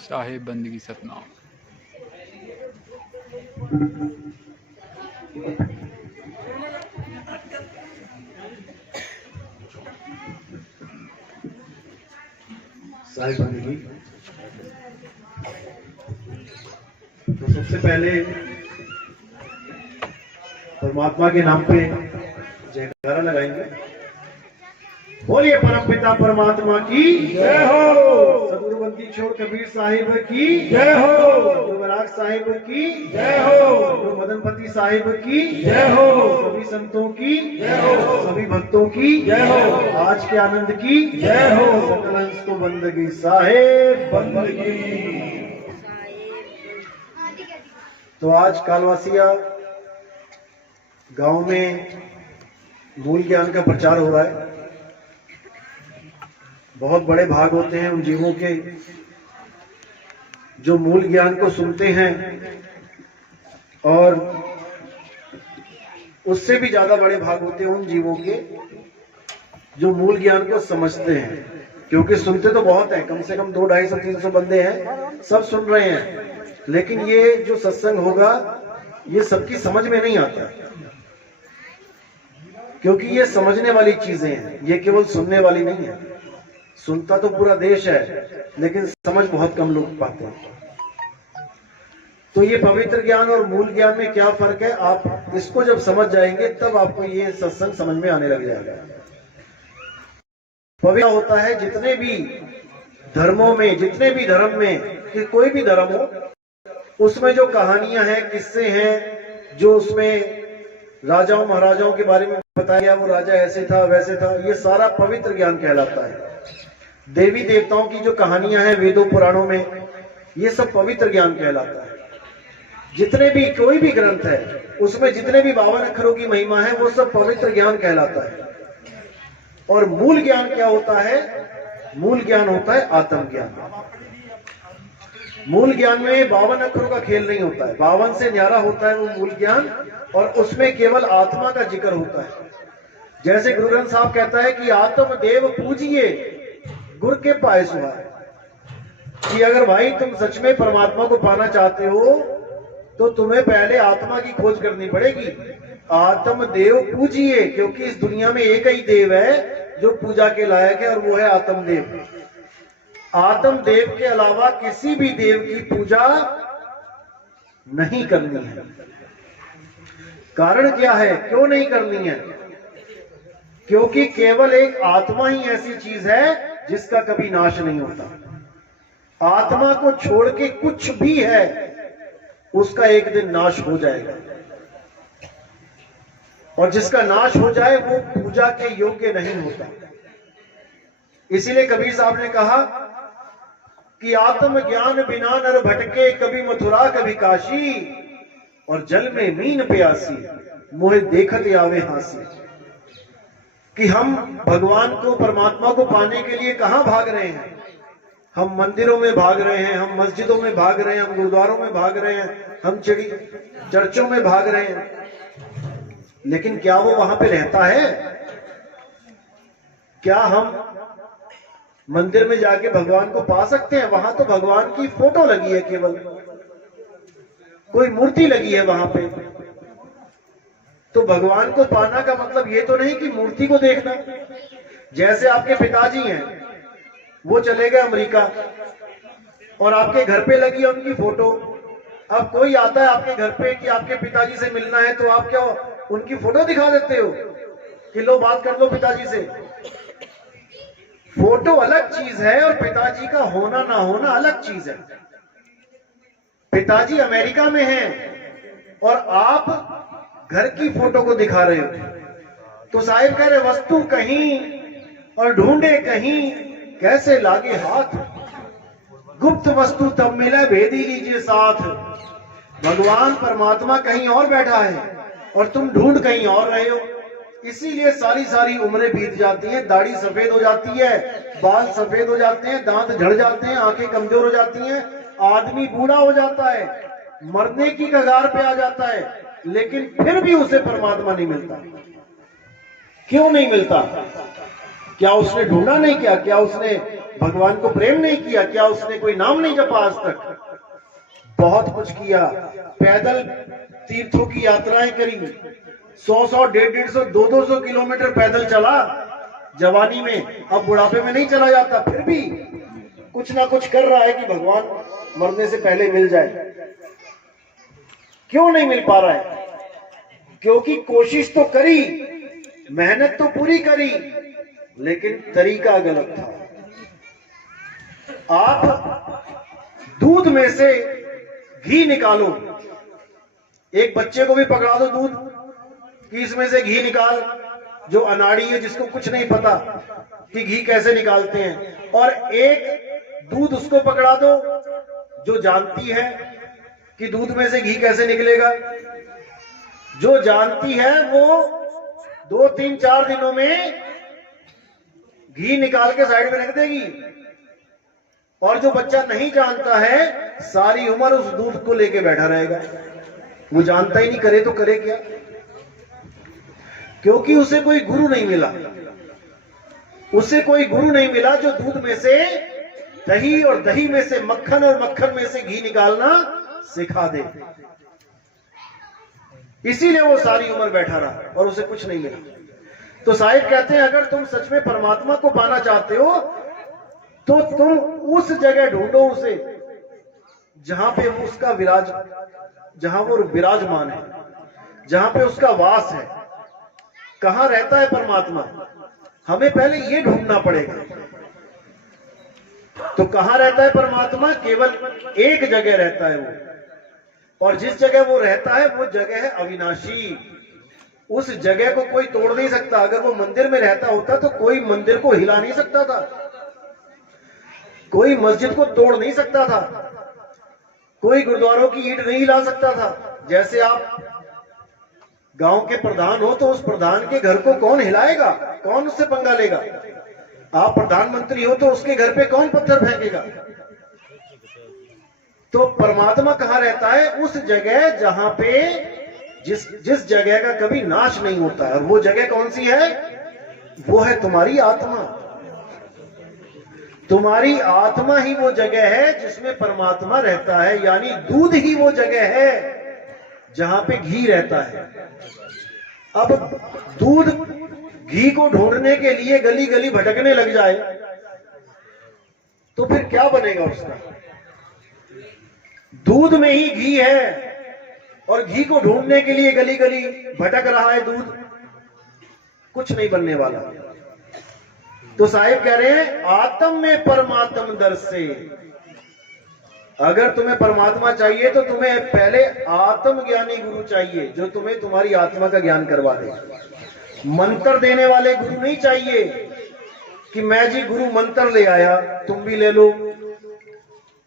साहिब बंदगी सतनाम। साहिब बंदगी तो सबसे पहले परमात्मा के नाम पे जयकारा लगाएंगे। बोलिए परमपिता परमात्मा की जय हो। सदगुरुवंती छोड़ कबीर साहिब की जय हो। गुरुवराग साहिब की जय हो। गुरु मदनपति साहिब की जय हो। सभी संतों की जय हो। सभी भक्तों की जय हो। आज के आनंद की जय हो। सकल हंस को बंदगी साहिब बंदगी। तो आज कालवासिया गांव में मूल ज्ञान का प्रचार हो रहा है। बहुत बड़े भाग होते हैं उन जीवों के जो मूल ज्ञान को सुनते हैं और उससे भी ज्यादा बड़े भाग होते हैं उन जीवों के जो मूल ज्ञान को समझते हैं। क्योंकि सुनते तो बहुत है, कम से कम 200, 250, 300 बंदे हैं, सब सुन रहे हैं, लेकिन ये जो सत्संग होगा ये सबकी समझ में नहीं आता, क्योंकि ये समझने वाली चीजें हैं, ये केवल सुनने वाली नहीं है। सुनता तो पूरा देश है, लेकिन समझ बहुत कम लोग पाते हैं। तो ये पवित्र ज्ञान और मूल ज्ञान में क्या फर्क है, आप इसको जब समझ जाएंगे तब आपको ये सत्संग समझ में आने लग जाएगा। पवित्र होता है जितने भी धर्मों में, जितने भी धर्म में, कि कोई भी धर्म हो, उसमें जो कहानियां हैं, किस्से हैं, जो उसमें राजाओं महाराजाओं के बारे में बताया गया, वो राजा ऐसे था वैसे था, ये सारा पवित्र ज्ञान कहलाता है। देवी देवताओं की जो कहानियां हैं वेदों पुराणों में, ये सब पवित्र ज्ञान कहलाता है। जितने भी कोई भी ग्रंथ है उसमें जितने भी 52 अक्षरों की महिमा है वो सब पवित्र ज्ञान कहलाता है। और मूल ज्ञान क्या होता है? मूल ज्ञान होता है आत्मज्ञान। मूल ज्ञान में 52 अक्षरों का खेल नहीं होता है, 52 से न्यारा होता है वो मूल ज्ञान, और उसमें केवल आत्मा का जिक्र होता है। जैसे गुरु ग्रंथ साहब कहता है कि आत्म देव पूजिए गुर के पाए सुहाए, कि अगर भाई तुम सच में परमात्मा को पाना चाहते हो तो तुम्हें पहले आत्मा की खोज करनी पड़ेगी। आत्म देव पूजिए, क्योंकि इस दुनिया में एक ही देव है जो पूजा के लायक है, और वो है आत्मदेव। आत्मदेव के अलावा किसी भी देव की पूजा नहीं करनी है। कारण क्या है, क्यों नहीं करनी है? क्योंकि केवल एक आत्मा ही ऐसी चीज है जिसका कभी नाश नहीं होता। आत्मा को छोड़ के कुछ भी है उसका एक दिन नाश हो जाएगा, और जिसका नाश हो जाए वो पूजा के योग्य नहीं होता। इसीलिए कबीर साहब ने कहा कि आत्म ज्ञान बिना नर भटके, कभी मथुरा कभी काशी, और जल में मीन प्यासी, मोहे देखत आवे हासी। कि हम भगवान को, परमात्मा को पाने के लिए कहां भाग रहे हैं? हम मंदिरों में भाग रहे हैं, हम मस्जिदों में भाग रहे हैं, हम गुरुद्वारों में भाग रहे हैं, हम चर्चों में भाग रहे हैं, लेकिन क्या वो वहां पे रहता है? क्या हम मंदिर में जाके भगवान को पा सकते हैं? वहां तो भगवान की फोटो लगी है, केवल कोई मूर्ति लगी है वहां पे। तो भगवान को पाना का मतलब ये तो नहीं कि मूर्ति को देखना। जैसे आपके पिताजी हैं, वो चले गए अमेरिका और आपके घर पे लगी है उनकी फोटो। अब कोई आता है आपके घर पे कि आपके पिताजी से मिलना है, तो आप क्या उनकी फोटो दिखा देते हो कि लो बात कर लो पिताजी से? फोटो अलग चीज है और पिताजी का होना ना होना अलग चीज है। पिताजी अमेरिका में हैं और आप घर की फोटो को दिखा रहे हो, तो साहिब कह रहे वस्तु कहीं और ढूंढे कहीं, कैसे लागे हाथ, गुप्त वस्तु तब मिले भेदी लीजिए साथ। भगवान परमात्मा कहीं और बैठा है और तुम ढूंढ कहीं और रहे हो। इसीलिए सारी सारी उम्रें बीत जाती हैं, दाढ़ी सफेद हो जाती है, बाल सफेद हो जाते हैं, दांत झड़ जाते हैं, आंखें कमजोर हो जाती हैं, आदमी बूढ़ा हो जाता है, मरने की कगार पे आ जाता है, लेकिन फिर भी उसे परमात्मा नहीं मिलता। क्यों नहीं मिलता? क्या उसने ढूंढा नहीं? क्या उसने भगवान को प्रेम नहीं किया? क्या उसने कोई नाम नहीं जपा आज तक? बहुत कुछ किया, पैदल तीर्थों की यात्राएं करी, 100-100, 150-150, 200 किलोमीटर पैदल चला जवानी में। अब बुढ़ापे में नहीं चला जाता, फिर भी कुछ ना कुछ कर रहा है कि भगवान मरने से पहले मिल जाए। क्यों नहीं मिल पा रहा है? क्योंकि कोशिश तो करी, मेहनत तो पूरी करी, लेकिन तरीका गलत था। आप दूध में से घी निकालो, एक बच्चे को भी पकड़ा दो दूध कि इसमें से घी निकाल, जो अनाड़ी है, जिसको कुछ नहीं पता कि घी कैसे निकालते हैं, और एक दूध उसको पकड़ा दो जो जानती है कि दूध में से घी कैसे निकलेगा। जो जानती है वो 2-3-4 दिनों में घी निकाल के साइड में रख देगी, और जो बच्चा नहीं जानता है सारी उम्र उस दूध को लेके बैठा रहेगा। वो जानता ही नहीं, करे तो करे क्या? क्योंकि उसे कोई गुरु नहीं मिला। उसे कोई गुरु नहीं मिला जो दूध में से दही और दही में से मक्खन और मक्खन में से घी निकालना सिखा दे। इसीलिए वो सारी उम्र बैठा रहा और उसे कुछ नहीं मिला। तो साहिब कहते हैं, अगर तुम सच में परमात्मा को पाना चाहते हो तो तुम उस जगह ढूंढो उसे जहां पे उसका जहां वो विराजमान है, जहां पे उसका वास है। कहां रहता है परमात्मा? हमें पहले ये ढूंढना पड़ेगा। तो कहां रहता है परमात्मा? केवल एक जगह रहता है वो, और जिस जगह वो रहता है वो जगह है अविनाशी। उस जगह को कोई तोड़ नहीं सकता। अगर वो मंदिर में रहता होता तो कोई मंदिर को हिला नहीं सकता था, कोई मस्जिद को तोड़ नहीं सकता था, कोई गुरुद्वारों की ईंट नहीं हिला सकता था। जैसे आप गांव के प्रधान हो तो उस प्रधान के घर को कौन हिलाएगा? कौन उससे पंगा लेगा? आप प्रधानमंत्री हो तो उसके घर पे कौन पत्थर फेंकेगा? तो परमात्मा कहां रहता है? उस जगह जहां पे जिस जगह का कभी नाश नहीं होता है। और वो जगह कौन सी है? वो है तुम्हारी आत्मा। तुम्हारी आत्मा ही वो जगह है जिसमें परमात्मा रहता है। यानी दूध ही वो जगह है जहां पे घी रहता है। अब दूध घी को ढूंढने के लिए गली गली भटकने लग जाए तो फिर क्या बनेगा उसका? दूध में ही घी है और घी को ढूंढने के लिए गली गली भटक रहा है दूध, कुछ नहीं बनने वाला। तो साहिब कह रहे हैं, आत्म में परमात्म दर्शे। अगर तुम्हें परमात्मा चाहिए तो तुम्हें पहले आत्म ज्ञानी गुरु चाहिए जो तुम्हें तुम्हारी आत्मा का ज्ञान करवा दे। मंत्र देने वाले गुरु नहीं चाहिए कि मैं जी गुरु मंत्र ले आया तुम भी ले लो।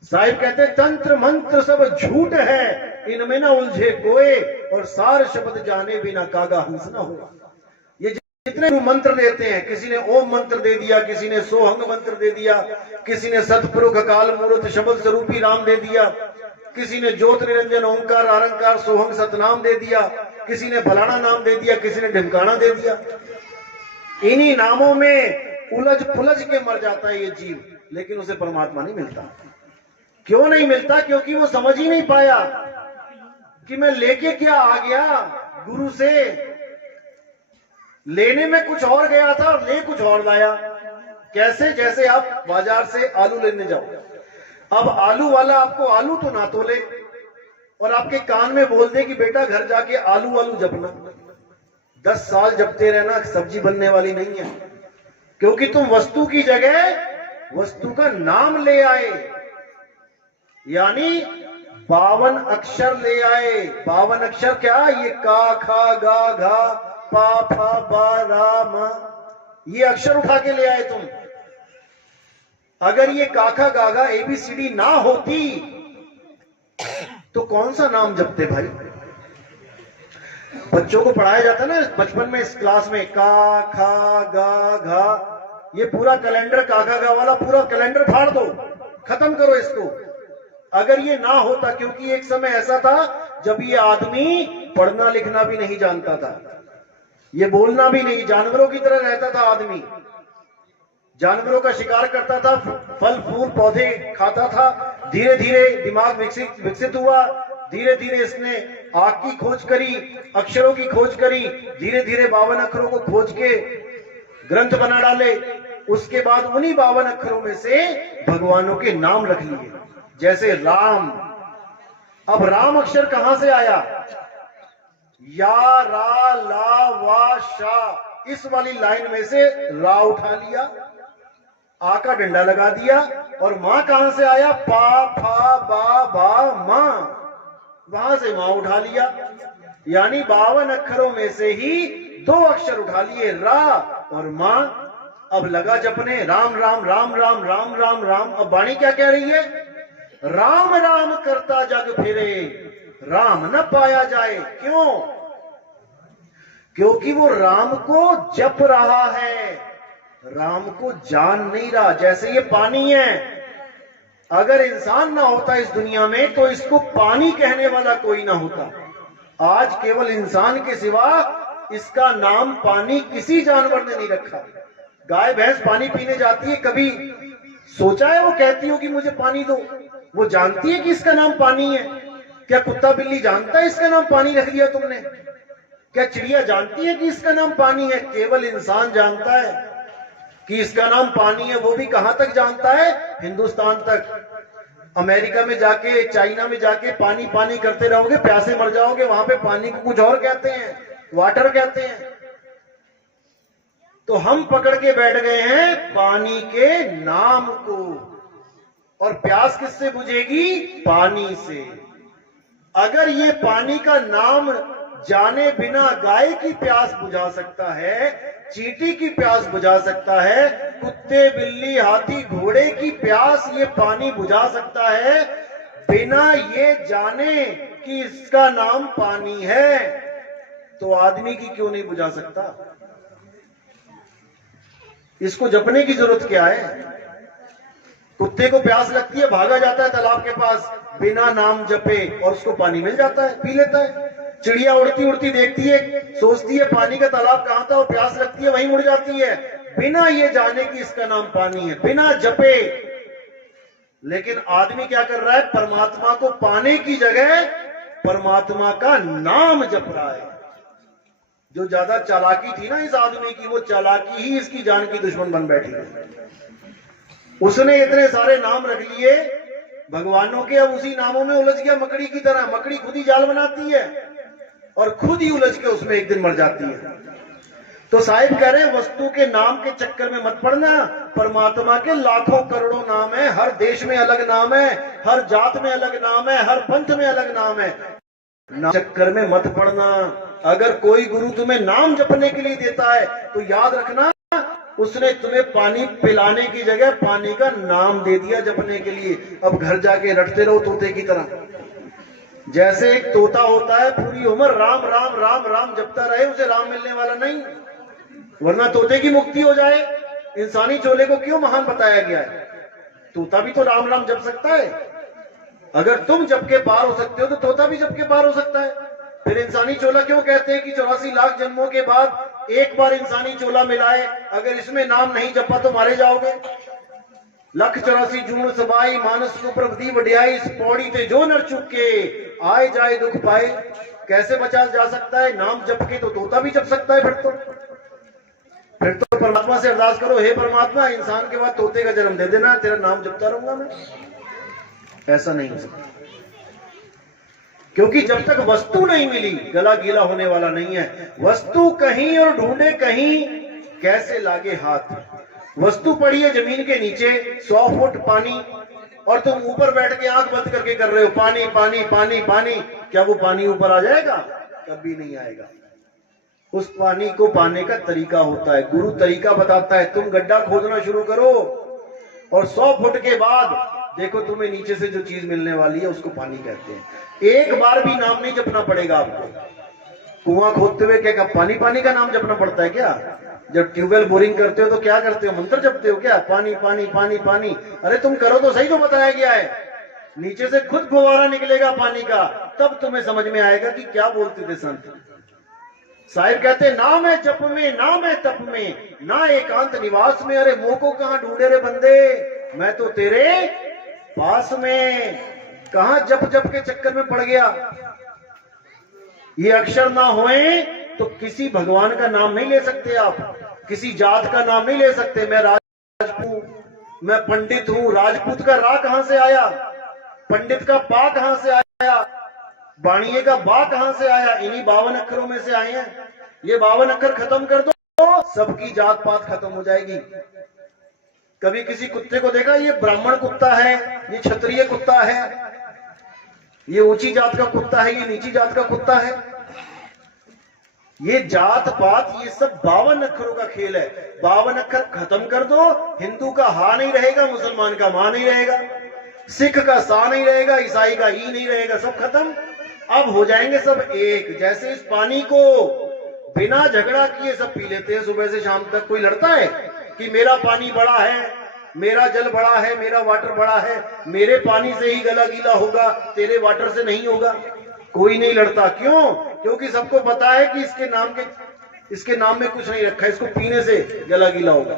साहिब कहते तंत्र मंत्र सब झूठ है, इनमें ना उलझे कोई, और सार शब्द जाने बिना कागा हंस ना हो। ये जितने मंत्र देते हैं, किसी ने ओम मंत्र दे दिया, किसी ने सोहंग मंत्र दे दिया, किसी ने सतपुरुष अकाल मूर्त शब्द स्वरूपी राम दे दिया, किसी ने ज्योत निरंजन ओंकार आरंकार सोहंग सतनाम दे दिया, किसी ने फलाना नाम दे दिया, किसी ने ढिमकाना दे दिया। इन्हीं नामों में उलझ पुलझ के मर जाता है ये जीव, लेकिन उसे परमात्मा नहीं मिलता। क्यों नहीं मिलता? क्योंकि वो समझ ही नहीं पाया कि मैं लेके क्या आ गया गुरु से। लेने में कुछ और गया था और ले कुछ और लाया। कैसे? जैसे आप बाजार से आलू लेने जाओ, अब आलू वाला आपको आलू तो ना तोले और आपके कान में बोल दे कि बेटा घर जाके आलू आलू जपना। 10 साल जपते रहना, सब्जी बनने वाली नहीं है। क्योंकि तुम वस्तु की जगह वस्तु का नाम ले आए, यानी 52 अक्षर ले आए। 52 अक्षर क्या? ये का खा गा घा पा फा बा रा मा, ये अक्षर उठा के ले आए तुम। अगर ये काखा गागा ABCD ना होती तो कौन सा नाम जपते भाई? बच्चों को पढ़ाया जाता ना बचपन में इस क्लास में, का खा गा घा, ये पूरा कैलेंडर काखा गा वाला पूरा कैलेंडर फाड़ दो, खत्म करो इसको। अगर ये ना होता, क्योंकि एक समय ऐसा था जब ये आदमी पढ़ना लिखना भी नहीं जानता था, ये बोलना भी नहीं, जानवरों की तरह रहता था आदमी। जानवरों का शिकार करता था, फल फूल पौधे खाता था। धीरे धीरे दिमाग विकसित हुआ, धीरे धीरे इसने आग की खोज करी, अक्षरों की खोज करी, धीरे धीरे 52 अक्षरों को खोज के ग्रंथ बना डाले। उसके बाद उन्हीं 52 अक्षरों में से भगवानों के नाम रख लिए, जैसे राम। अब राम अक्षर कहां से आया? या रा ला वा शा, इस वाली लाइन में से रा उठा लिया, आ का डंडा लगा दिया, और मां कहां से आया? पा फा बा बा मां, वहां से मां उठा लिया। यानी 52 अक्षरों में से ही 2 अक्षर उठा लिए, रा और मां। अब लगा जपने राम राम राम राम राम राम राम। अब वाणी क्या कह रही है? राम राम करता जग फिरे, राम न पाया जाए। क्यों? क्योंकि वो राम को जप रहा है, राम को जान नहीं रहा। जैसे ये पानी है, अगर इंसान ना होता इस दुनिया में तो इसको पानी कहने वाला कोई ना होता। आज केवल इंसान के सिवा इसका नाम पानी किसी जानवर ने नहीं रखा। गाय भैंस पानी पीने जाती है, कभी सोचा है वो कहती हो कि मुझे पानी दो? वो जानती है कि इसका नाम पानी है? क्या कुत्ता बिल्ली जानता है इसका नाम पानी रख दिया तुमने? क्या चिड़िया जानती है कि इसका नाम पानी है? केवल इंसान जानता है कि इसका नाम पानी है। वो भी कहां तक जानता है? हिंदुस्तान तक। अमेरिका में जाके, चाइना में जाके पानी पानी करते रहोगे, प्यासे मर जाओगे। वहां पे पानी को कुछ और कहते हैं, वाटर कहते हैं। तो हम पकड़ के बैठ गए हैं पानी के नाम को, और प्यास किससे बुझेगी? पानी से। अगर ये पानी का नाम जाने बिना गाय की प्यास बुझा सकता है, चींटी की प्यास बुझा सकता है, कुत्ते बिल्ली हाथी घोड़े की प्यास ये पानी बुझा सकता है, बिना ये जाने कि इसका नाम पानी है, तो आदमी की क्यों नहीं बुझा सकता? इसको जपने की जरूरत क्या है? कुत्ते को प्यास लगती है, भागा जाता है तालाब के पास, बिना नाम जपे, और उसको पानी मिल जाता है, पी लेता है। चिड़िया उड़ती उड़ती देखती है, सोचती है पानी का तालाब कहां था, और प्यास लगती है, वहीं मुड़ जाती है, बिना ये जाने कि इसका नाम पानी है, बिना जपे। लेकिन आदमी क्या कर रहा है? परमात्मा को पाने की जगह परमात्मा का नाम जप रहा है। जो ज्यादा चालाकी थी ना इस आदमी की, वो चालाकी ही इसकी जान की दुश्मन बन बैठी है। उसने इतने सारे नाम रख लिए भगवानों के, अब उसी नामों में उलझ गया मकड़ी की तरह। मकड़ी खुद ही जाल बनाती है और खुद ही उलझ के उसमें एक दिन मर जाती है। तो साहिब कह रहे हैं वस्तु के नाम के चक्कर में मत पड़ना। परमात्मा के लाखों करोड़ों नाम है, हर देश में अलग नाम है, हर जात में अलग नाम है, हर पंथ में अलग नाम है। चक्कर में मत पड़ना। अगर कोई गुरु तुम्हें नाम जपने के लिए देता है तो याद रखना, उसने तुम्हें पानी पिलाने की जगह पानी का नाम दे दिया जपने के लिए। अब घर जाके रटते रहो तोते की तरह। जैसे एक तोता होता है पूरी उम्र राम राम राम राम जपता रहे, उसे राम मिलने वाला नहीं, वरना तोते की मुक्ति हो जाए। इंसानी चोले को क्यों महान बताया गया है? तोता भी तो राम राम जप सकता है। अगर तुम जप के पार हो सकते हो तो तोता भी जप के पार हो सकता है। फिर इंसानी चोला क्यों कहते हैं कि 84 लाख जन्मों के बाद एक बार इंसानी चोला मिलाए, अगर इसमें नाम नहीं जपा तो मारे जाओगे। 184 जून सबाई मानस को प्रभदी वड्याई, इस पौड़ी ते जो नर चुके आए जाए दुख पाए। कैसे बचा जा सकता है? नाम जप के। तो तोता भी जप सकता है। फिर तो परमात्मा से अरदास करो, हे परमात्मा इंसान के बाद तोते का जन्म दे देना, तेरा नाम जपता रहूंगा मैं। ऐसा नहीं हो सकता, क्योंकि जब तक वस्तु नहीं मिली गला गीला होने वाला नहीं है। वस्तु कहीं और ढूंढे कहीं, कैसे लागे हाथ। वस्तु पड़ी है जमीन के नीचे 100 फुट पानी, और तुम ऊपर बैठ के आंख बंद करके कर रहे हो पानी पानी पानी पानी। क्या वो पानी ऊपर आ जाएगा? कभी नहीं आएगा। उस पानी को पाने का तरीका होता है, गुरु तरीका बताता है। तुम गड्ढा खोदना शुरू करो और 100 फुट के बाद देखो तुम्हें नीचे से जो चीज मिलने वाली है उसको पानी कहते हैं। एक बार भी नाम नहीं जपना पड़ेगा आपको। कुआं खोदते हुए क्या पानी पानी का नाम जपना पड़ता है क्या? जब ट्यूबवेल बोरिंग करते हो तो क्या करते हो? मंत्र जपते हो क्या? पानी पानी पानी पानी। अरे तुम करो तो सही जो बताया गया है। नीचे से खुद फुवारा निकलेगा पानी का, तब तुम्हें समझ में आएगा कि क्या बोलते थे संत। साहिब कहते ना मैं जप में, ना मैं तप में, ना एकांत निवास में। अरे मोह को कहां ढूंढे रे बंदे, मैं तो तेरे पास में। कहां जप जप के चक्कर में पड़ गया। ये अक्षर ना होए तो किसी भगवान का नाम नहीं ले सकते आप, किसी जात का नाम नहीं ले सकते। मैं राजपूत, मैं पंडित हूं। राजपूत का रा कहां से आया, पंडित का पा कहां से आया, बाणिये का बा कहां से आया? इन्हीं 52 अक्षरों में से आए हैं। ये 52 अक्षर खत्म कर दो, सबकी जात पात खत्म हो जाएगी। कभी किसी कुत्ते को देखा, ये ब्राह्मण कुत्ता है, ये क्षत्रिय कुत्ता है, ये ऊंची जात का कुत्ता है, ये नीची जात का कुत्ता है? ये जात पात, ये सब 52 अक्षरों का खेल है। 52 अक्षर खत्म कर दो, हिंदू का हा नहीं रहेगा, मुसलमान का मां नहीं रहेगा, सिख का सा नहीं रहेगा, ईसाई का ई नहीं रहेगा, सब खत्म। अब हो जाएंगे सब एक। जैसे इस पानी को बिना झगड़ा किए सब पी लेते हैं सुबह से शाम तक। कोई लड़ता है कि मेरा पानी बड़ा है, मेरा जल बड़ा है, मेरा वाटर बड़ा है, मेरे पानी से ही गला गीला होगा, तेरे वाटर से नहीं होगा? कोई नहीं लड़ता। क्यों? क्योंकि सबको पता है कि इसके नाम में कुछ नहीं रखा, इसको पीने से गला गीला होगा।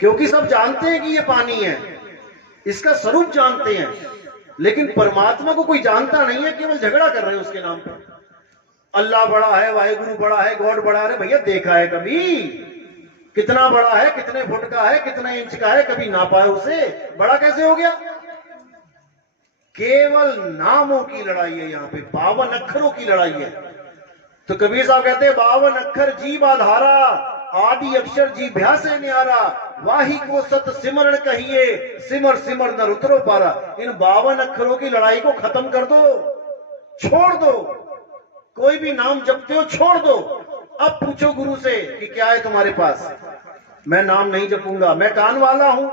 क्योंकि सब जानते हैं कि ये पानी है, इसका स्वरूप जानते हैं। लेकिन परमात्मा को कोई जानता नहीं है, केवल झगड़ा कर रहे हैं उसके नाम पर। अल्लाह बड़ा है, वाहेगुरु बड़ा है, गॉड बड़ा है। भैया देखा है कभी कितना बड़ा है, कितने फुट का है, कितने इंच का है? कभी नापा है उसे? बड़ा कैसे हो गया? केवल नामों की लड़ाई है यहाँ पे, 52 अक्षरों की लड़ाई है। तो कबीर साहब कहते हैं 52 अक्षर जीव आधारा, आदि अक्षर जी भ्या से न्यारा, वाही को सत सिमरण कहिए, सिमर सिमर न उतरो पारा। इन 52 अक्षरों की लड़ाई को खत्म कर दो, छोड़ दो। कोई भी नाम जपते हो छोड़ दो। अब पूछो गुरु से कि क्या है तुम्हारे पास? मैं नाम नहीं जपूंगा, मैं कान वाला हूं,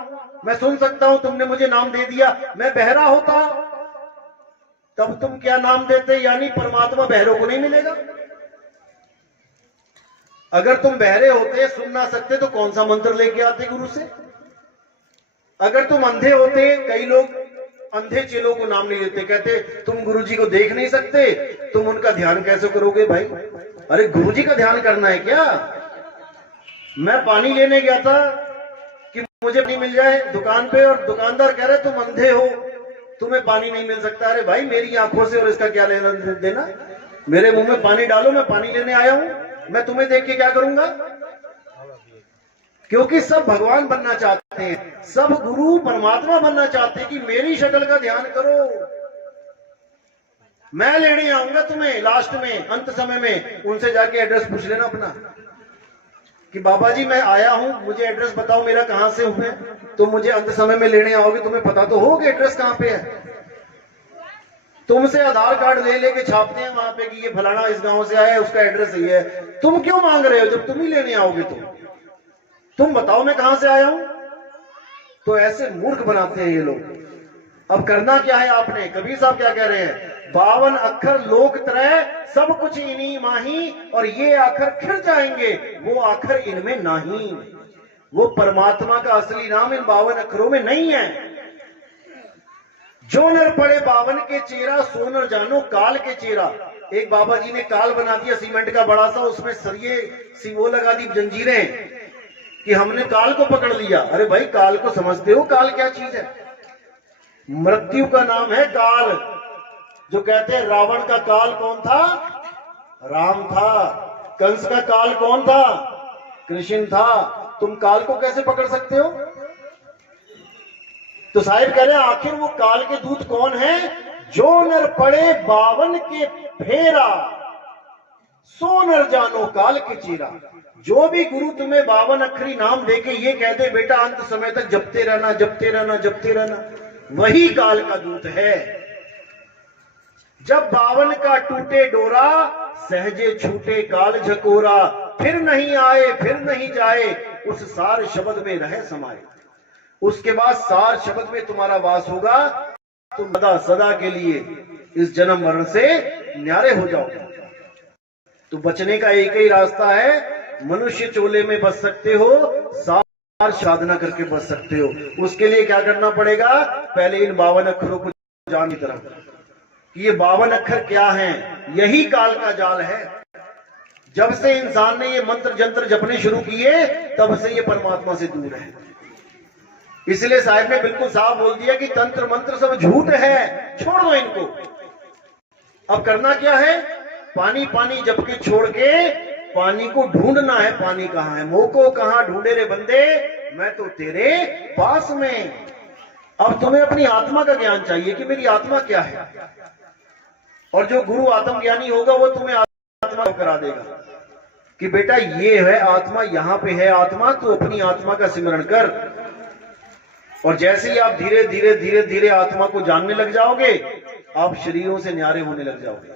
मैं सुन सकता हूं, तुमने मुझे नाम दे दिया। मैं बहरा होता तब तुम क्या नाम देते? यानी परमात्मा बहरों को नहीं मिलेगा। अगर तुम बहरे होते, सुन ना सकते, तो कौन सा मंत्र लेके आते गुरु से? अगर तुम अंधे होते, कई लोग अंधे चेलों को नाम नहीं लेते, कहते तुम गुरुजी को देख नहीं सकते, तुम उनका ध्यान कैसे करोगे भाई? अरे गुरुजी का ध्यान करना है क्या? मैं पानी लेने गया था कि मुझे पानी मिल जाए दुकान पे, और दुकानदार कह रहे तुम अंधे हो, तुम्हें पानी नहीं मिल सकता। अरे भाई मेरी आंखों से और इसका क्या लेना देना? मेरे मुंह में पानी डालो, मैं पानी लेने आया हूं, मैं तुम्हें देख के क्या करूंगा? क्योंकि सब भगवान बनना चाहते हैं, सब गुरु परमात्मा बनना चाहते हैं कि मेरी शक्ल का ध्यान करो। मैं लेने आऊंगा तुम्हें लास्ट में, अंत समय में। उनसे जाके एड्रेस पूछ लेना अपना कि बाबा जी मैं आया हूं, मुझे एड्रेस बताओ मेरा कहां से हुए। तुम मुझे अंत समय में लेने आओगे, तुम्हें पता तो हो कि एड्रेस कहां पे है। तुमसे आधार कार्ड ले लेके छापते हैं वहां पे कि ये फलाना इस गांव से आया है, उसका एड्रेस यही है। तुम क्यों मांग रहे हो जब तुम ही लेने आओगे? तुम बताओ मैं कहां से आया हूं। तो ऐसे मूर्ख बनाते हैं ये लोग। अब करना क्या है आपने? कबीर साहब क्या कह रहे हैं? 52 अक्षर लोक त्रय, सब कुछ इन्हीं माही, और ये आखर खिर जाएंगे, वो आखर इनमें नहीं। वो परमात्मा का असली नाम इन 52 अक्षरों में नहीं है। जो नर पड़े 52 के चेहरा, सो नर जानो काल के चेहरा। एक बाबा जी ने काल बना दिया सीमेंट का बड़ा सा, उसमें सरिये सी वो लगा दी, जंजीरें, कि हमने काल को पकड़ लिया। अरे भाई काल को समझते हो? काल क्या चीज है? मृत्यु का नाम है काल। जो कहते हैं रावण का काल कौन था? राम था। कंस का काल कौन था? कृष्ण था। तुम काल को कैसे पकड़ सकते हो? तो साहिब कह रहे हैं आखिर वो काल के दूत कौन है? जो नर पड़े 52 के फेरा, सो नर जानो काल के चेरा। जो भी गुरु तुम्हें 52 अक्षरी नाम देके ये कह दे बेटा अंत समय तक जपते रहना, जपते रहना, जपते रहना, वही काल का दूत है। जब 52 का टूटे डोरा, सहजे छूटे काल झकोरा। फिर नहीं आए फिर नहीं जाए, उस सार शब्द में रहे समाये। उसके बाद सार शब्द में तुम्हारा वास होगा, तुम सदा सदा के लिए इस जन्म मरण से न्यारे हो जाओगे। तो बचने का एक ही रास्ता है, मनुष्य चोले में बच सकते हो, सार साधना करके बच सकते हो। उसके लिए क्या करना पड़ेगा? पहले इन 52 अक्षरों को जान की तरफ, ये 52 अक्षर क्या हैं? यही काल का जाल है। जब से इंसान ने ये मंत्र जंत्र जपने शुरू किए तब से ये परमात्मा से दूर है। इसलिए साहब ने बिल्कुल साफ बोल दिया कि तंत्र मंत्र सब झूठ है, छोड़ दो इनको। अब करना क्या है? पानी पानी जप के छोड़ के पानी को ढूंढना है। पानी कहां है? मोह को कहां ढूंढे रे बंदे, मैं तो तेरे पास में। अब तुम्हें अपनी आत्मा का ज्ञान चाहिए कि मेरी आत्मा क्या है, और जो गुरु आत्मज्ञानी होगा वो तुम्हें आत्मा करा देगा कि बेटा ये है आत्मा, यहां पे है आत्मा, तो अपनी आत्मा का सिमरण कर। और जैसे ही आप धीरे धीरे धीरे धीरे आत्मा को जानने लग जाओगे, आप शरीरों से न्यारे होने लग जाओगे।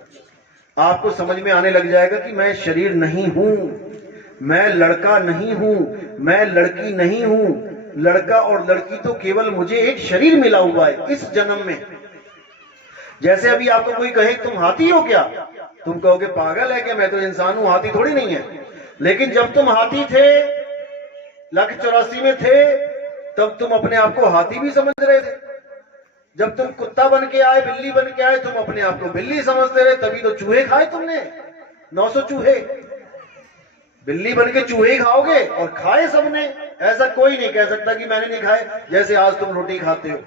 आपको समझ में आने लग जाएगा कि मैं शरीर नहीं हूं, मैं लड़का नहीं हूं, मैं लड़की नहीं हूं। लड़का और लड़की तो केवल मुझे एक शरीर मिला हुआ है इस जन्म में। जैसे अभी आपको कोई कहे तुम हाथी हो क्या, तुम कहोगे पागल है क्या, मैं तो इंसान हूं, हाथी थोड़ी नहीं है। लेकिन जब तुम हाथी थे, 184 में थे, तब तुम अपने आप को हाथी भी समझ रहे थे। जब तुम कुत्ता बन के आए, बिल्ली बन के आए, तुम अपने आप को बिल्ली समझते रहे, तभी तो चूहे खाए तुमने, 900 चूहे। बिल्ली बन के चूहे ही खाओगे, और खाए सबने। ऐसा कोई नहीं कह सकता कि मैंने नहीं खाए। जैसे आज तुम रोटी खाते हो,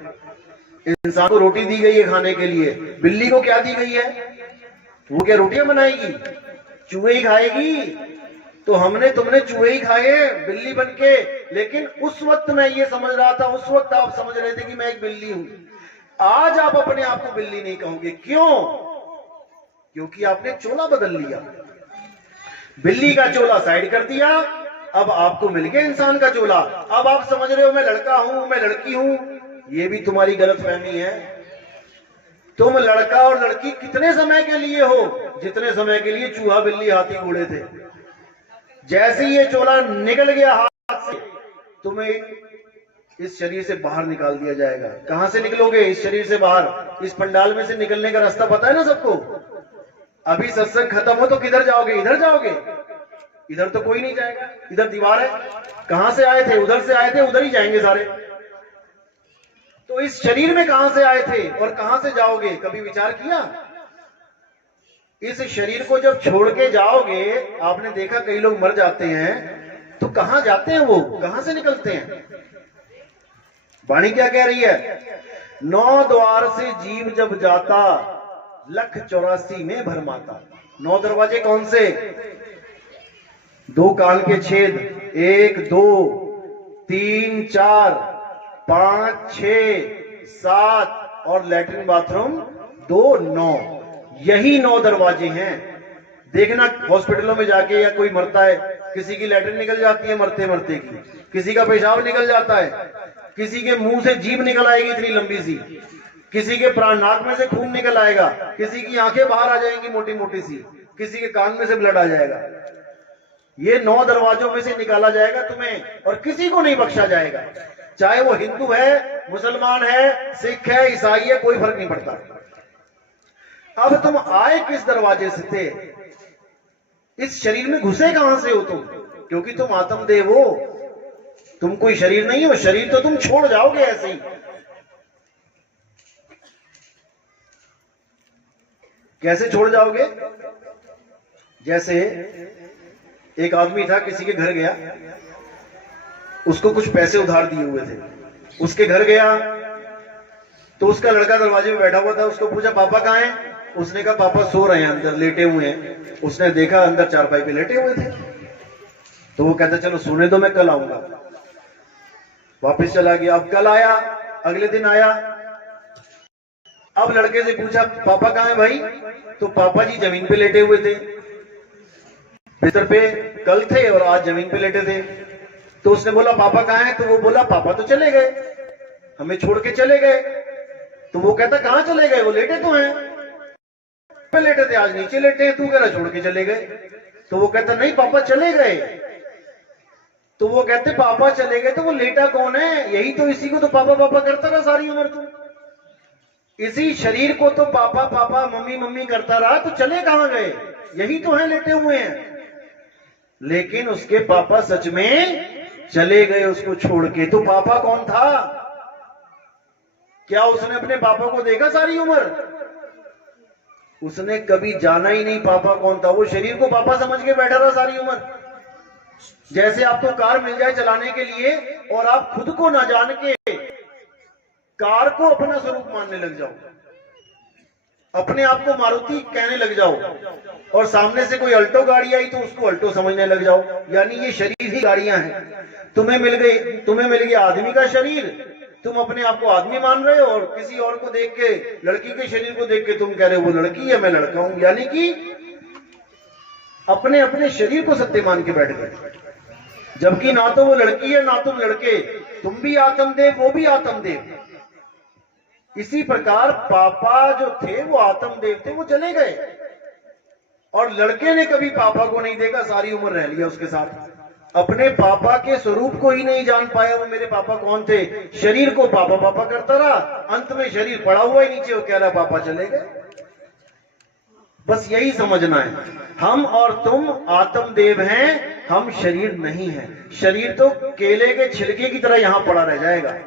इंसान को रोटी दी गई है खाने के लिए, बिल्ली को क्या दी गई है? वो क्या रोटियां बनाएगी? चूहे ही खाएगी। तो हमने तुमने चूहे ही खाए बिल्ली बन के। लेकिन उस वक्त मैं ये समझ रहा था, उस वक्त आप समझ रहे थे कि मैं एक बिल्ली हूं। आज आप अपने आप को बिल्ली नहीं कहोगे। क्यों? क्योंकि आपने चोला बदल लिया। बिल्ली का चोला साइड कर दिया, अब आपको मिल गया इंसान का चोला। अब आप समझ रहे हो मैं लड़का हूं, मैं लड़की हूं। ये भी तुम्हारी गलतफहमी है। तुम लड़का और लड़की कितने समय के लिए हो? जितने समय के लिए चूहा बिल्ली हाथी घोड़े थे। जैसे ये चोला निकल गया हाथ से, तुम्हें इस शरीर से बाहर निकाल दिया जाएगा। कहां से निकलोगे इस शरीर से बाहर? इस पंडाल में से निकलने का रास्ता पता है ना सबको? अभी सत्संग खत्म हो तो किधर जाओगे? इधर जाओगे? इधर तो कोई नहीं जाएगा, इधर दीवार है। कहां से आए थे? उधर से आए थे, उधर ही जाएंगे सारे। तो इस शरीर में कहां से आए थे और कहां से जाओगे? कभी विचार किया? इस शरीर को जब छोड़ के जाओगे, आपने देखा कई लोग मर जाते हैं तो कहां जाते हैं? वो कहां से निकलते हैं? वाणी क्या कह रही है? 9 द्वार से जीव जब जाता, 184 में भरमाता। 9 दरवाजे कौन से? 2 कान के छेद, 1 2 3 4 5 6 7 और लैट्रिन बाथरूम 2 9। यही 9 दरवाजे हैं। देखना हॉस्पिटलों में जाके, या कोई मरता है, किसी की लैट्रिन निकल जाती है मरते मरते की, किसी का पेशाब निकल जाता है, किसी के मुंह से जीभ निकल आएगी इतनी लंबी सी, किसी के प्राण नाक में से खून निकल आएगा, किसी की आंखें बाहर आ जाएंगी मोटी मोटी सी, किसी के कान में से ब्लड आ जाएगा। ये 9 दरवाजों में से निकाला जाएगा तुम्हें, और किसी को नहीं बख्शा जाएगा। चाहे वो हिंदू है, मुसलमान है, सिख है, ईसाई है, कोई फर्क नहीं पड़ता। अब तुम आए किस दरवाजे से थे? इस शरीर में घुसे कहां से हो तुम? क्योंकि तुम आत्मदेव हो, तुम कोई शरीर नहीं हो। शरीर तो तुम छोड़ जाओगे ऐसे ही। कैसे छोड़ जाओगे? जैसे एक आदमी था, किसी के घर गया, उसको कुछ पैसे उधार दिए हुए थे। उसके घर गया तो उसका लड़का दरवाजे में बैठा हुआ था। उसको पूछा पापा कहाँ हैं? उसने कहा पापा सो रहे हैं अंदर, लेटे हुए हैं। उसने देखा अंदर चारपाई पे लेटे हुए थे। तो वो कहता चलो सोने दो, मैं कल आऊंगा। वापस चला गया। अब कल आया, अगले दिन आया। अब लड़के से पूछा पापा कहाँ है भाई? तो पापा जी जमीन पे लेटे हुए थे, बिस्तर पे कल थे और आज जमीन पे लेटे थे। तो उसने बोला पापा कहाँ है? तो वो बोला पापा तो चले गए, हमें छोड़ के चले गए। तो वो कहता कहाँ चले गए? वो लेटे तो हैं, पे लेटे थे, आज नीचे लेटे हैं, तू कह रहा छोड़ के चले गए। तो वो कहता नहीं पापा चले गए। तो वो कहते पापा चले गए तो वो लेटा कौन है? यही तो, इसी को तो पापा पापा करता रहा सारी उम्र। तू इसी शरीर को तो पापा पापा मम्मी मम्मी करता रहा, तो चले कहां गए? यही तो है, लेटे हुए हैं। लेकिन उसके पापा सच में चले गए उसको छोड़ के। तो पापा कौन था? क्या उसने अपने पापा को देखा सारी उम्र? उसने कभी जाना ही नहीं पापा कौन था। वो शरीर को पापा समझ के बैठा रहा सारी उम्र। जैसे आपको कार मिल जाए चलाने के लिए और आप खुद को ना जान के कार को अपना स्वरूप मानने लग जाओ, अपने आप को मारुति कहने लग जाओ, और सामने से कोई अल्टो गाड़ी आई तो उसको अल्टो समझने लग जाओ, यानी ये शरीर ही गाड़ियां हैं। तुम्हें मिल गया आदमी का शरीर, तुम अपने आप को आदमी मान रहे हो, और किसी और को देख के, लड़की के शरीर को देख के तुम कह रहे हो वो लड़की है मैं लड़का हूं, यानी कि अपने अपने शरीर को सत्य मान के बैठ गए। जबकि ना तो वो लड़की है ना तुम लड़के, तुम भी आत्मदेव वो भी आत्मदेव। इसी प्रकार पापा जो थे वो आत्मदेव थे, वो चले गए, और लड़के ने कभी पापा को नहीं देखा, सारी उम्र रह लिया उसके साथ, अपने पापा के स्वरूप को ही नहीं जान पाया वो मेरे पापा कौन थे। शरीर को पापा पापा करता रहा, अंत में शरीर पड़ा हुआ ही नीचे, वो कह रहा पापा चले गए। बस यही समझना है, हम और तुम आत्मदेव हैं, हम शरीर नहीं है। शरीर तो केले के छिलके की तरह यहां पड़ा रह जाएगा।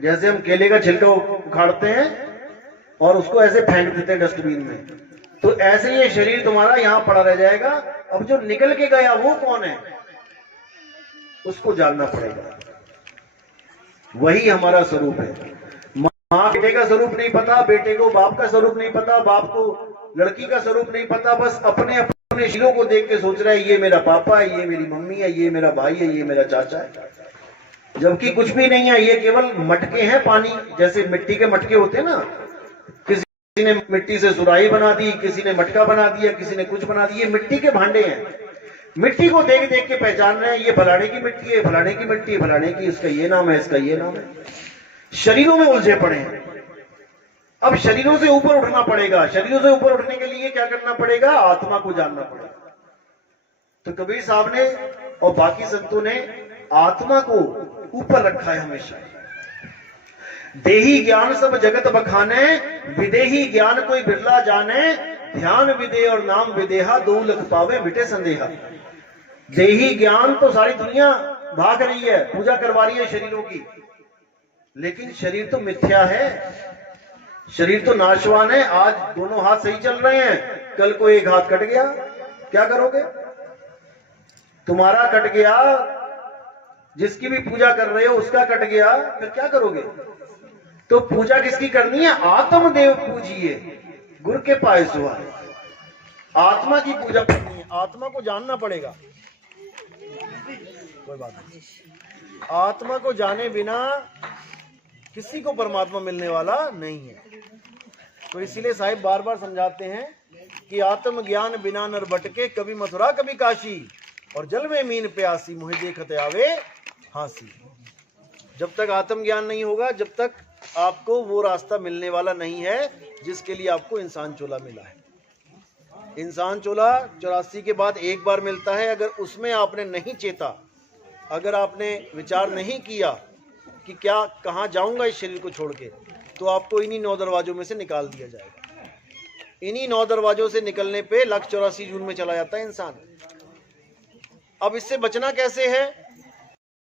जैसे हम केले का छिलका उखाड़ते हैं और उसको ऐसे फेंक देते हैं डस्टबिन में, तो ऐसे ये शरीर तुम्हारा यहां पड़ा रह जाएगा। अब जो निकल के गया वो कौन है, उसको जानना पड़ेगा। वही हमारा स्वरूप है। माँ बेटे का स्वरूप नहीं पता, बेटे को बाप का स्वरूप नहीं पता, बाप को लड़की का स्वरूप नहीं पता, बस अपने अपने शरीरों को देख के सोच रहा है ये मेरा पापा है, ये मेरी मम्मी है, ये मेरा भाई है, ये मेरा चाचा है, जबकि कुछ भी नहीं है। ये केवल मटके हैं पानी, जैसे मिट्टी के मटके होते हैं ना, किसी ने मिट्टी से सुराही बना दी, किसी ने मटका बना दिया, किसी ने कुछ बना दिया, मिट्टी के भांडे हैं। मिट्टी को देख देख के पहचान रहे हैं, ये फलाने की मिट्टी है, फलाने की मिट्टी है, फलाने की, इसका ये नाम है, इसका ये नाम है। शरीरों में उलझे पड़े हैं। अब शरीरों से ऊपर उठना पड़ेगा। शरीरों से ऊपर उठने के लिए क्या करना पड़ेगा, आत्मा को जानना पड़ेगा। तो कबीर साहब ने और बाकी संतों ने आत्मा को ऊपर रखा है हमेशा। देही ज्ञान सब जगत बखाने, विदेही ज्ञान कोई बिरला जाने, ध्यान विदे और नाम विदेहा, 2 लख पावे मिटे संदेहा। देही ज्ञान तो सारी दुनिया भाग रही है, पूजा करवा रही है शरीरों की, लेकिन शरीर तो मिथ्या है, शरीर तो नाशवान है। आज दोनों हाथ सही चल रहे हैं, कल को एक हाथ कट गया, क्या करोगे? तुम्हारा कट गया, जिसकी भी पूजा कर रहे हो उसका कट गया, फिर क्या करोगे? तो पूजा किसकी करनी है? आत्मदेव पूजिए, गुरु के पाए सुहा। आत्मा की पूजा करनी है, आत्मा को जानना पड़ेगा। कोई बात नहीं, आत्मा को जाने बिना किसी को परमात्मा मिलने वाला नहीं है। तो इसीलिए साहिब बार बार समझाते हैं कि आत्म ज्ञान बिना नर भटके, कभी मथुरा कभी काशी, और जल में मीन प्यासी, मुझे देखते आवे हांसी। जब तक आत्म ज्ञान नहीं होगा, जब तक आपको वो रास्ता मिलने वाला नहीं है जिसके लिए आपको इंसान चोला मिला है। इंसान चोला 84 के बाद एक बार मिलता है। अगर उसमें आपने नहीं चेता, अगर आपने विचार नहीं किया कि क्या कहाँ जाऊंगा इस शरीर को छोड़ के, तो आपको इन्हीं 9 दरवाजों में से निकाल दिया जाएगा। इन्हीं 9 दरवाजों से निकलने पे 184 जून में चला जाता है इंसान। अब इससे बचना कैसे है?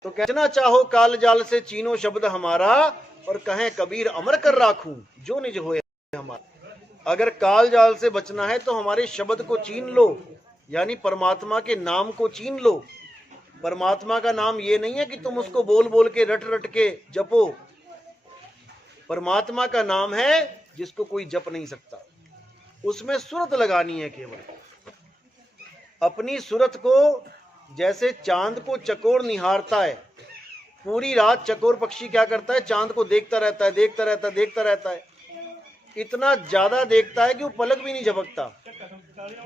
तो कहना चाहो काल जाल से चीनो शब्द हमारा, और कहें कबीर अमर कर राखूं जो निज होए हमारा। अगर काल जाल से बचना है तो हमारे शब्द को चीन लो, यानी परमात्मा के नाम को चीन लो। परमात्मा का नाम ये नहीं है कि तुम उसको बोल बोल के रट रट के जपो। परमात्मा का नाम है जिसको कोई जप नहीं सकता, उसमें सुरत लगानी है केवल। अपनी सुरत को, जैसे चांद को चकोर निहारता है, पूरी रात चकोर पक्षी क्या करता है, चांद को देखता रहता है, देखता रहता है, देखता रहता है, इतना ज्यादा देखता है कि वो पलक भी नहीं झपकता।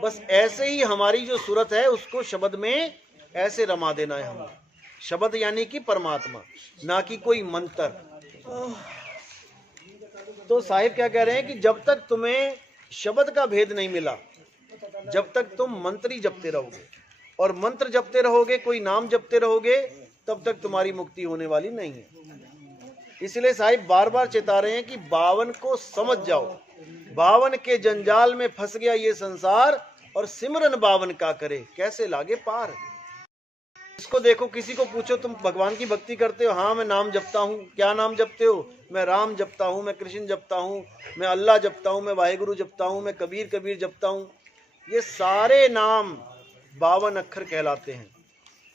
बस ऐसे ही हमारी जो सूरत है उसको शब्द में ऐसे रमा देना है हमें। शब्द यानी कि परमात्मा, ना कि कोई मंत्र। तो साहिब क्या कह रहे हैं कि जब तक तुम्हें शब्द का भेद नहीं मिला, जब तक तुम मंत्र ही जपते रहोगे, और मंत्र जपते रहोगे, कोई नाम जपते रहोगे, तब तक तुम्हारी मुक्ति होने वाली नहीं है। इसलिए साहिब बार बार चेता रहे हैं कि 52 को समझ जाओ। 52 के जंजाल में फंस गया ये संसार, और सिमरन 52 का करे कैसे लागे पार। इसको देखो, किसी को पूछो तुम भगवान की भक्ति करते हो? हाँ मैं नाम जपता हूँ। क्या नाम जपते हो? मैं राम जपता हूँ, मैं कृष्ण जपता हूँ, मैं अल्लाह जपता हूँ, मैं वाहेगुरु जपता हूँ, मैं कबीर कबीर जपता हूँ। ये सारे नाम 52 अक्षर कहलाते हैं।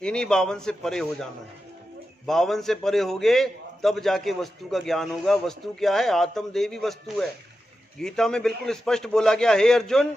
इन्हीं 52 से परे हो जाना है। 52 से परे होगे तब जाके वस्तु का ज्ञान होगा। वस्तु क्या है? आत्म देवी वस्तु है। गीता में बिल्कुल स्पष्ट बोला गया, हे अर्जुन